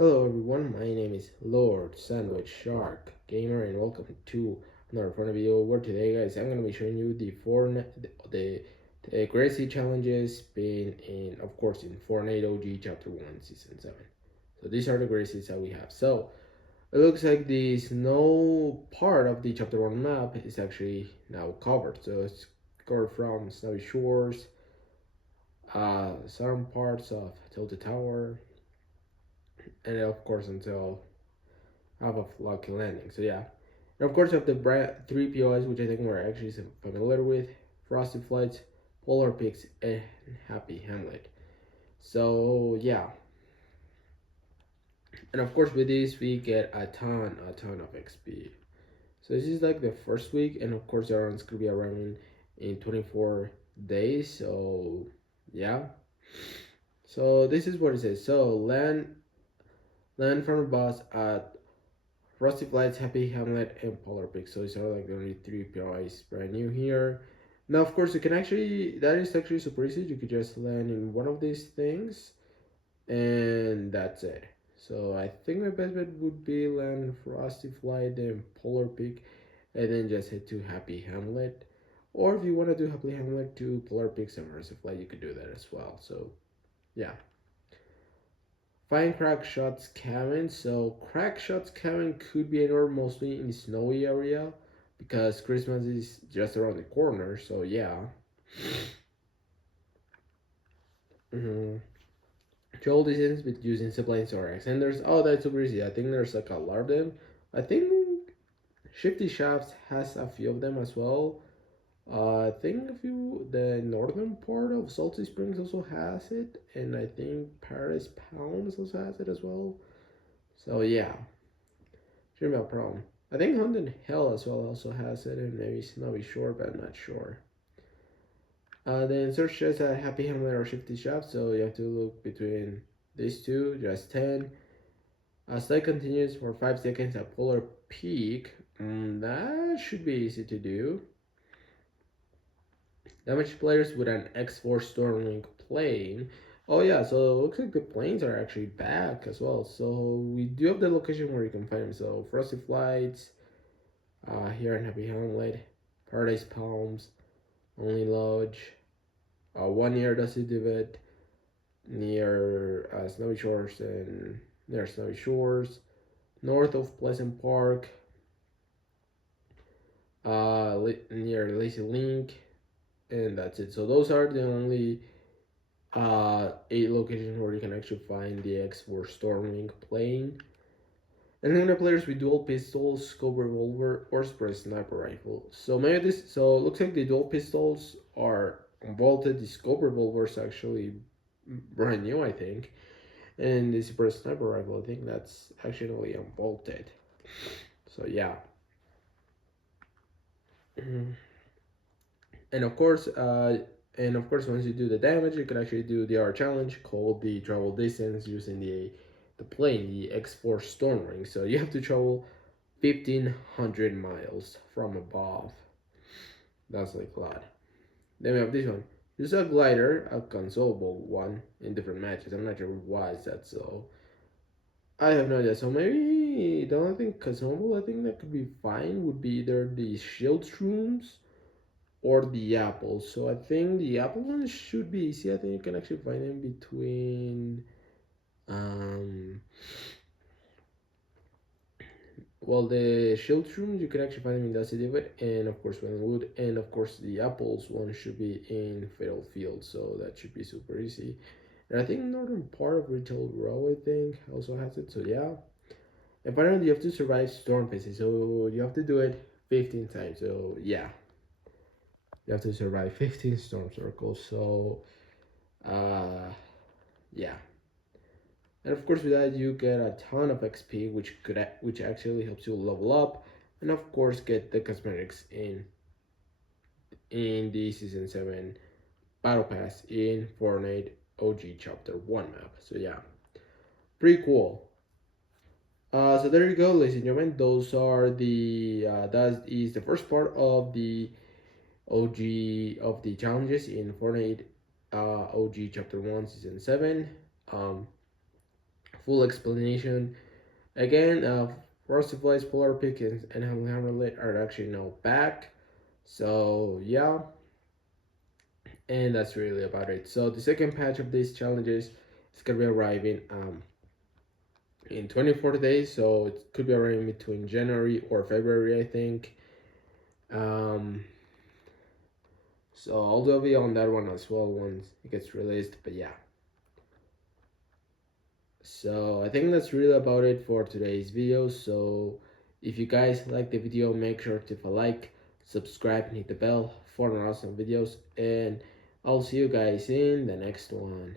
Hello everyone, my name is Lord Sandwich Shark Gamer and welcome to another Fortnite video where today guys I'm going to be showing you the the crazy challenges being in of course in Fortnite OG Chapter 1 Season 7. So these are the crazies that we have. So it looks like the snow part of the Chapter 1 map is actually now covered. So it's covered from snowy shores, southern parts of Tilted Tower, and of course until have a lucky landing. So yeah, and of course you have the three POIs which I think we're actually familiar with: Frosty Flights, Polar Peaks, and Happy Hamlet. So yeah, and of course with this we get a ton of XP. So this is like the first week, and of course the runs could be arriving in 24 days. So yeah. So this is what it says. So land from the boss at Rusty Flights, Happy Hamlet, and Polar Peaks. So these are like the only three POIs brand new here. Now, of course, you can actually, that is actually super easy. You could just land in one of these things, and that's it. So I think my best bet would be land Frosty Flight, then Polar Peak, and then just head to Happy Hamlet. Or if you want to do Happy Hamlet to Polar Peaks and Rusty Flight, you could do that as well. So yeah. Find Crack Shots Cabin. So Crack Shots Cabin could be anywhere mostly in the snowy area because Christmas is just around the corner. So yeah. Mm-hmm. Troll distance with using ziplines or extenders. Oh, that's super easy. I think there's like a lot of them. I think Shifty Shafts has a few of them as well. I think the northern part of Salty Springs also has it, and I think Paradise Palms also has it as well. So yeah, shouldn't be a problem. I think Haunted Hell as well also has it, and maybe Snowy Shore, but I'm not sure. Then search just a Happy Hamlet or Shifty Shaft, so you have to look between these two, just 10. Slide continues for 5 seconds at Polar Peak. That should be easy to do. Damage players with an X4 Stormwing plane. Oh yeah, so it looks like the planes are actually back as well. So we do have the location where you can find them. So Frosty Flights, here in Happy Hamlet, Paradise Palms, Only Lodge, one near Dusty Divot, near Snowy Shores and near Snowy Shores, north of Pleasant Park, near Lazy Link, and that's it. So those are the only 8 locations where you can actually find the X4 Stormwing plane. And then the players with dual pistols, scope revolver, or spray sniper rifle. So maybe this. So it looks like the dual pistols are unbolted. The scope revolver is actually brand new, I think, and the super sniper rifle, I think that's actually unbolted. So yeah. and of course, once you do the damage, you can actually do the other challenge called the travel distance using the plane, the X4 Stormwing. So you have to travel 1,500 miles from above. That's like a lot. Then we have this one. Use a glider, a consolable one, in different matches. I'm not sure why is that so. I have no idea. So maybe the only thing consumable I think that could be fine would be either the shield shrooms or the apples. So I think the apple ones should be easy. I think you can actually find them between um well, the shield shrooms you can actually find them in Dusty Divot, and of course Wood, and of course the apples one should be in Fatal Field, so that should be super easy. And I think northern part of Retail Row I think also has it. So yeah. And finally you have to survive storm phases. So you have to do it 15 times. So yeah. You have to survive 15 storm circles. So yeah. And of course with that you get a ton of XP which actually helps you level up, and of course get the cosmetics in the season 7 battle pass in Fortnite OG Chapter 1 map. So yeah, pretty cool. So there you go, ladies and gentlemen. Those are that is the first part of the OG of the challenges in Fortnite OG Chapter 1 Season 7. full explanation. Again, Forest of Lights, Polar Peak, and Hammerlit are actually now back. So yeah, and that's really about it. So the second patch of these challenges is gonna be arriving in 24 days. So it could be arriving between January or February, I think. Um, so I'll do a video on that one as well once it gets released. But yeah. So I think that's really about it for today's video. So if you guys like the video, make sure to like, subscribe, and hit the bell for more awesome videos. And I'll see you guys in the next one.